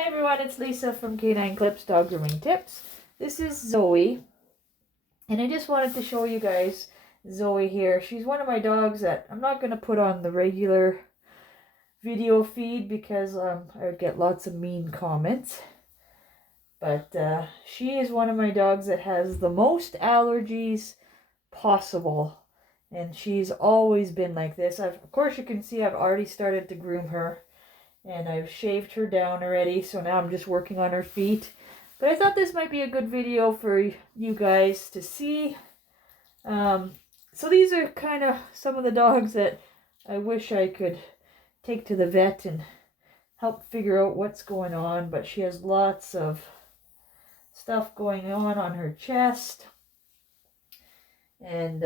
Hi everyone, it's Lisa from K9 Clips Dog Grooming Tips. This is Zoe, and I just wanted to show you guys Zoe here. She's one of my dogs that I'm not going to put on the regular video feed because I would get lots of mean comments. But she is one of my dogs that has the most allergies possible. And she's always been like this. Of course, you can see I've already started to groom her. And I've shaved her down already, so now I'm just working on her feet. But I thought this might be a good video for you guys to see. So these are kind of some of the dogs that I wish I could take to the vet and help figure out what's going on. But she has lots of stuff going on her chest and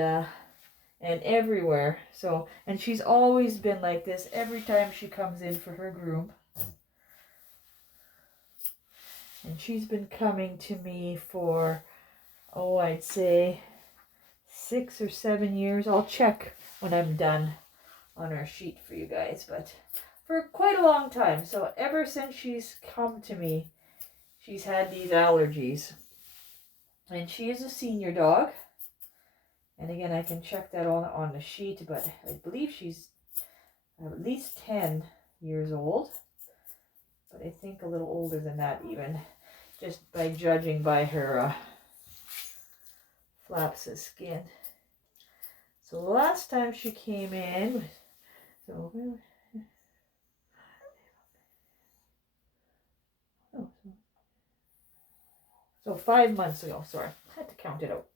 everywhere. So, and she's always been like this every time she comes in for her groom. And she's been coming to me for, I'd say 6 or 7 years. I'll check when I'm done on our sheet for you guys, but for quite a long time. So ever since she's come to me, she's had these allergies. And she is a senior dog. And again, I can check that on the sheet, but I believe she's at least 10 years old. But I think a little older than that even, just by judging by her flaps of skin. So the last time she came in, so 5 months ago, sorry, I had to count it out.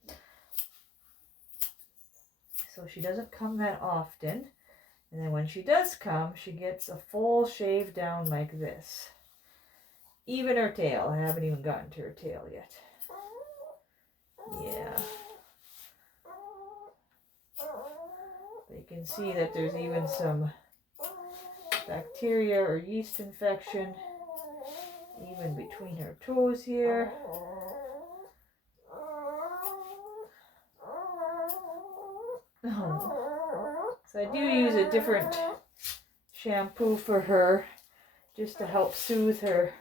So she doesn't come that often. And then when she does come, she gets a full shave down like this. Even her tail. I haven't even gotten to her tail yet. Yeah. But you can see that there's even some bacteria or yeast infection even between her toes here. So I do use a different shampoo for her just to help soothe her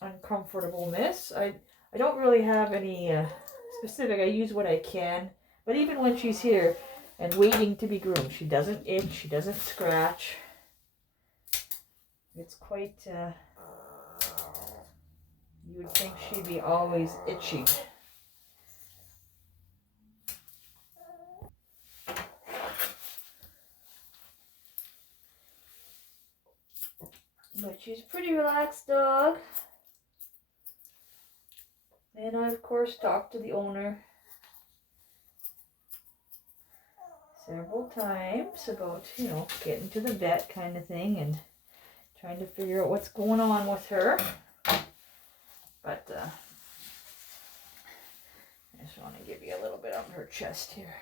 uncomfortableness. I don't really have any specific. I use what I can. But even when she's here and waiting to be groomed, she doesn't itch, she doesn't scratch. It's quite, you would think she'd be always itchy. But she's a pretty relaxed dog. And I, of course, talked to the owner several times about, getting to the vet kind of thing and trying to figure out what's going on with her. But I just want to give you a little bit of her chest here.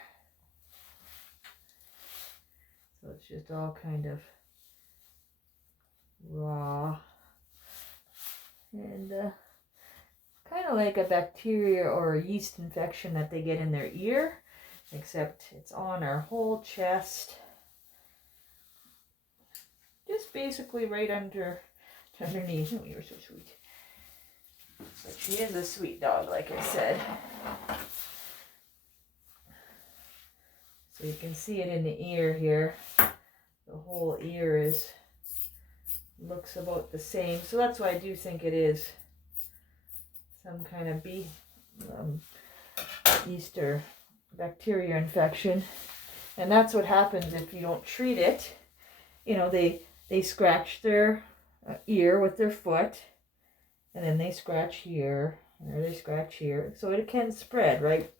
So it's just all kind of raw. And kind of like a bacteria or a yeast infection that they get in their ear, except it's on her whole chest. Just basically right underneath. Oh, you're so sweet. But she is a sweet dog, like I said. So you can see it in the ear here. The whole ear looks about the same. So that's why I do think it is some kind of yeast or bacteria infection. And that's what happens if you don't treat it. They scratch their ear with their foot, and then they scratch here, or they scratch here. So it can spread, right?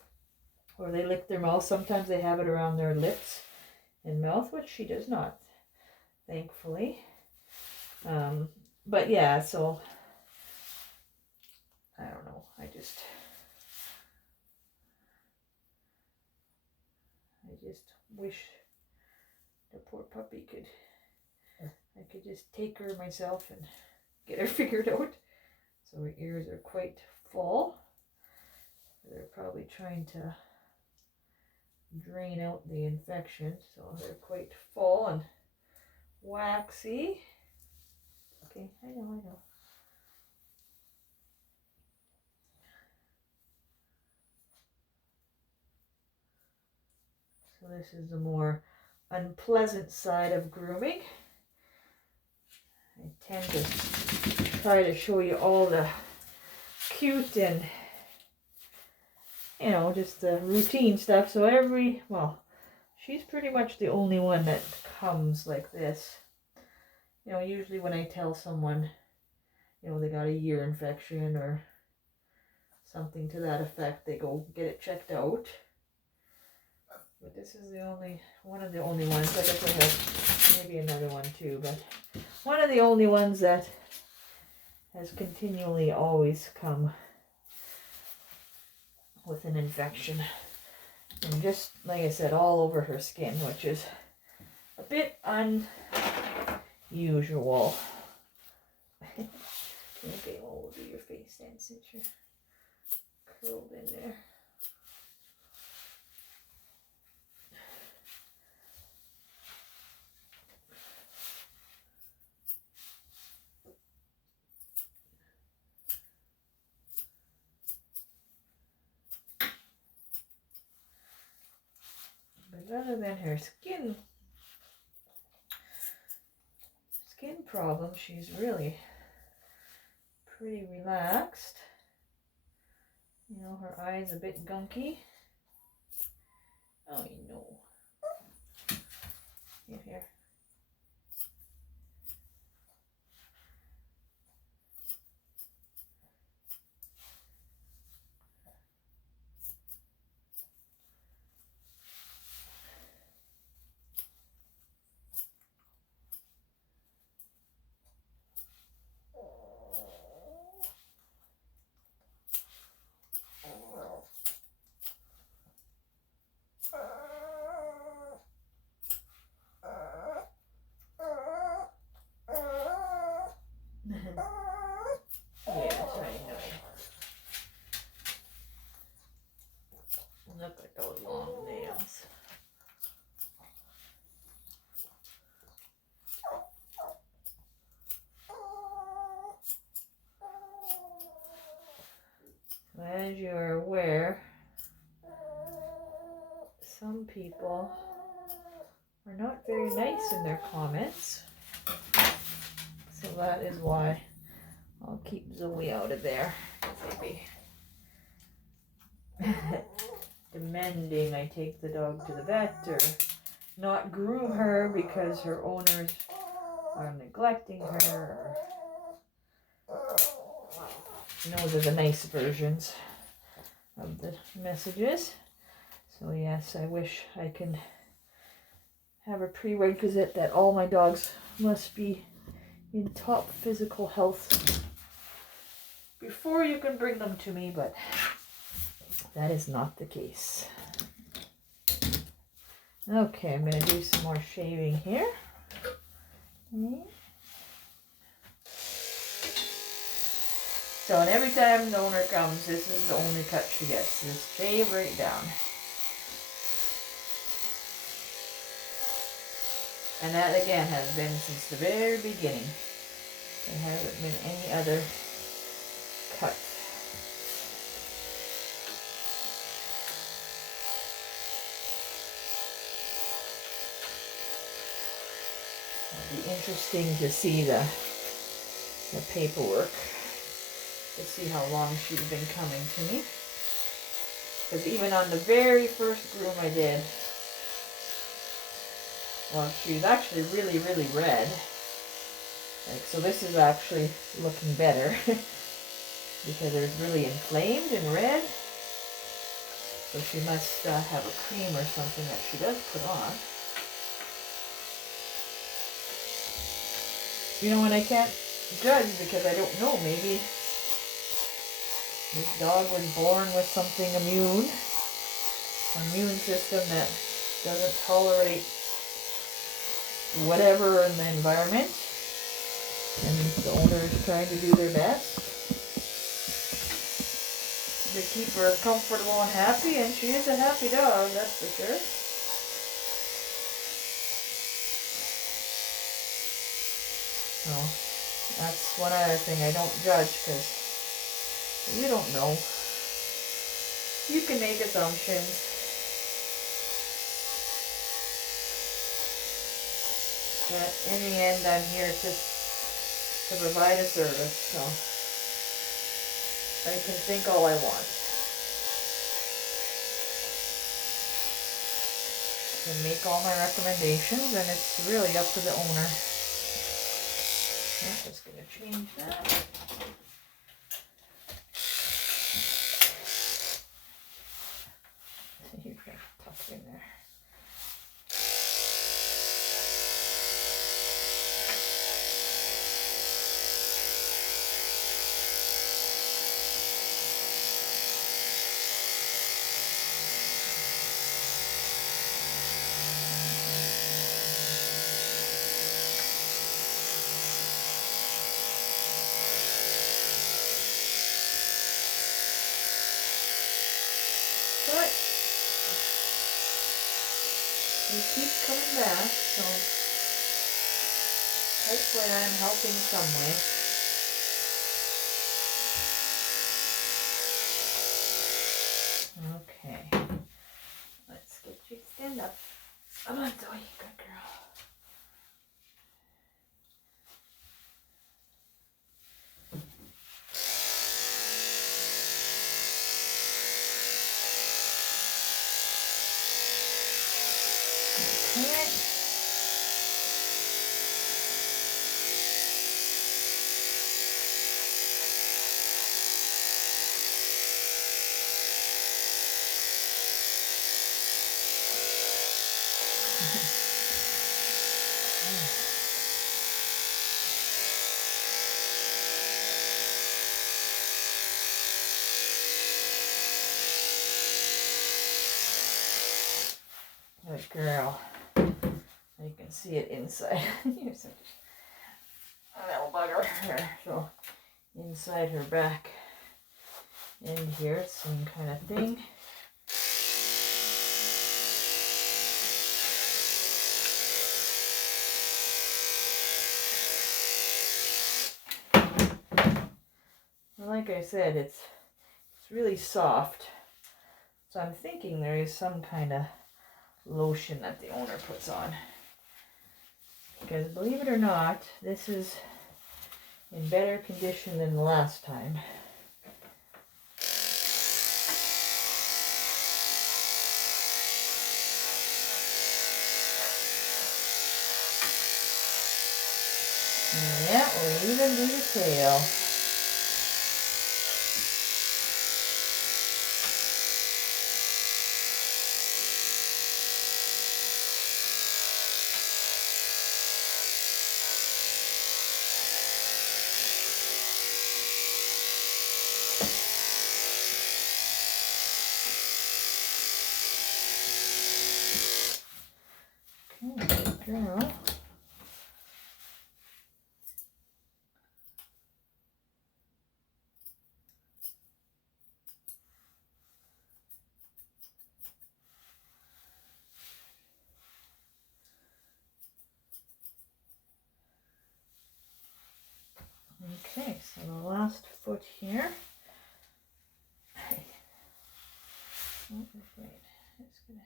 Or they lick their mouth. Sometimes they have it around their lips and mouth, which she does not, thankfully. But yeah, so I don't know. I just wish the poor puppy I could just take her myself and get her figured out. So her ears are quite full. They're probably trying to drain out the infection. So they're quite full and waxy. okay. I know. So this is the more unpleasant side of grooming. I tend to try to show you all the cute and, you know, just the routine stuff. So well, she's pretty much the only one that comes like this. You know, usually when I tell someone, you know, they got a ear infection or something to that effect, they go get it checked out. But this is one of the only ones. I guess I have maybe another one too, but one of the only ones that has continually always come with an infection. And just, like I said, all over her skin, which is a bit unusual. Okay, well, we'll do your face then since you're curled in there. But other than her skin problem, she's really pretty relaxed. You know, her eye's a bit gunky. Oh, you know. Here. Look at those long nails. As you're aware, some people are not very nice in their comments. So that is why I'll keep Zoe out of there. Maybe demanding I take the dog to the vet or not groom her because her owners are neglecting her. Those are the nice versions of the messages. So yes, I wish I can have a prerequisite that all my dogs must be in top physical health before you can bring them to me, but that is not the case. Okay, I'm going to do some more shaving here. So, and every time the owner comes, this is the only cut she gets. Just shave right down. And that again has been since the very beginning. There hasn't been any other cut. It'll be interesting to see the paperwork, to see how long she's been coming to me. Because even on the very first groom I did, well, she's actually really, really red. Like, so this is actually looking better because it was really inflamed and red. So she must have a cream or something that she does put on. You know, and I can't judge because I don't know. Maybe this dog was born with something immune system that doesn't tolerate whatever in the environment, and the owner is trying to do their best to keep her comfortable and happy, and she is a happy dog, that's for sure. So That's one other thing, I don't judge because you don't know. You can make assumptions. But in the end, I'm here to provide a service, so I can think all I want. I can make all my recommendations, and it's really up to the owner. I'm just going to change that. You're going to tuck in there. But they keep coming back, so hopefully I'm helping some way. Okay, let's get you stand up. Come on, Zoe, good girl. Okay. Good girl. You can see it inside. You're such a little bugger. There. So inside her back end here, same kind of thing. Like I said, it's really soft. So I'm thinking there is some kind of lotion that the owner puts on. Because believe it or not, this is in better condition than the last time. Yeah, we'll even do the tail. Okay, good girl. Okay, so the last foot here. Oh, wait, just gonna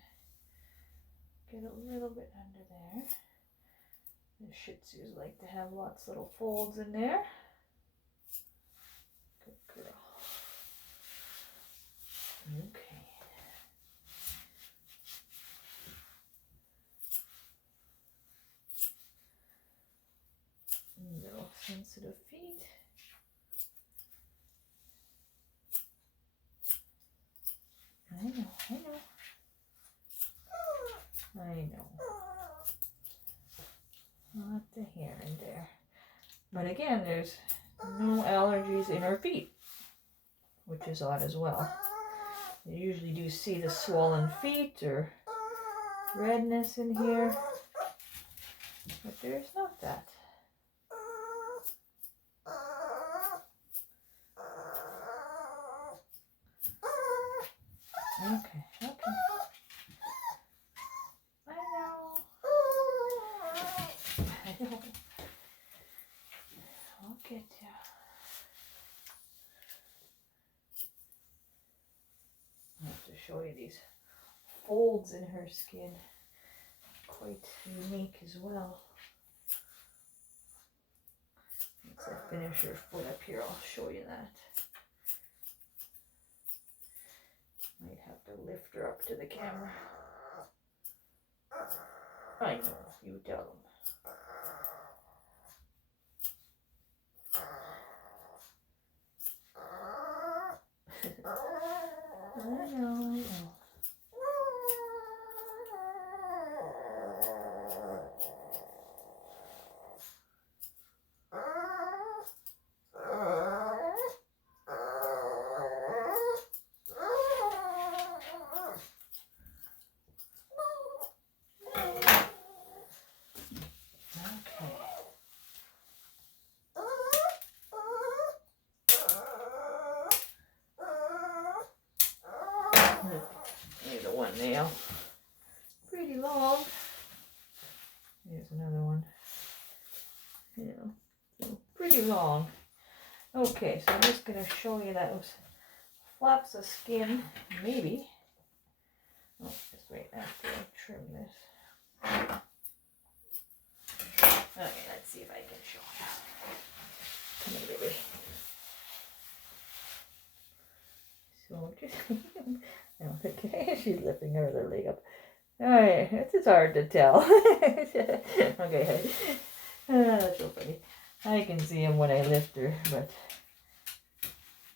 get a little bit under there. The Shih Tzus like to have lots of little folds in there. Good girl. Okay. Little sensitive feet. I know. Not the hair in there. But again, there's no allergies in her feet, which is odd as well. You usually do see the swollen feet or redness in here, but there's not that. Okay. I know. get I have to show you these folds in her skin. Quite unique as well. Once I finish her foot up here, I'll show you that. Might have to lift her up to the camera. I know, you tell them. I know. Here's the one nail. Pretty long. Here's another one. Yeah, so pretty long. Okay, so I'm just going to show you those flaps of skin. Maybe. Oh, just wait after I trim this. Okay, let's see if I can show you. Come here, baby. So just okay, she's lifting her other leg up. Alright, it's just hard to tell. Okay, that's so funny. I can see him when I lift her, but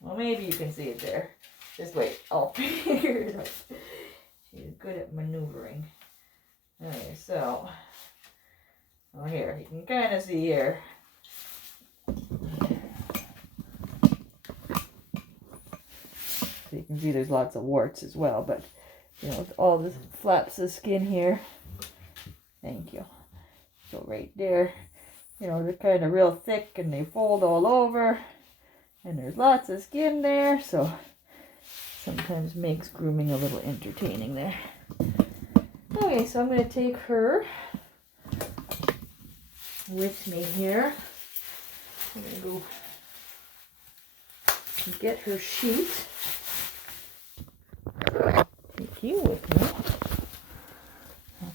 well, maybe you can see it there. Just wait, I'll figure it out. She's good at maneuvering. Okay, so here, you can kind of see here. So you can see there's lots of warts as well, but you know, with all the flaps of skin here. Thank you. So right there, you know, they're kind of real thick and they fold all over. And there's lots of skin there, so sometimes makes grooming a little entertaining there. Okay, so I'm going to take her with me here. I'm going to go get her sheet. Take you with me.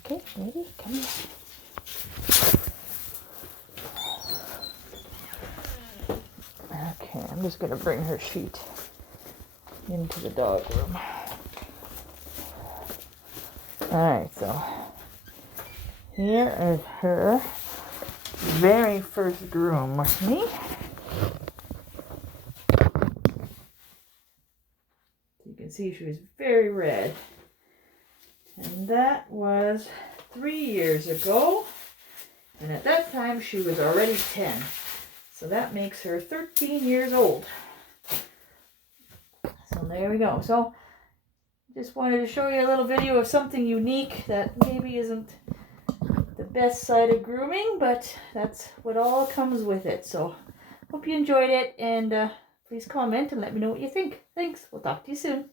Okay, ready? Come here. Okay, I'm just going to bring her sheet into the dog room. Alright, so here is her very first groom with me. You can see she was very red. And that was 3 years ago. And at that time she was already 10. So that makes her 13 years old. So there we go. So just wanted to show you a little video of something unique that maybe isn't the best side of grooming, but that's what all comes with it. So hope you enjoyed it, and please comment and let me know what you think. Thanks. We'll talk to you soon.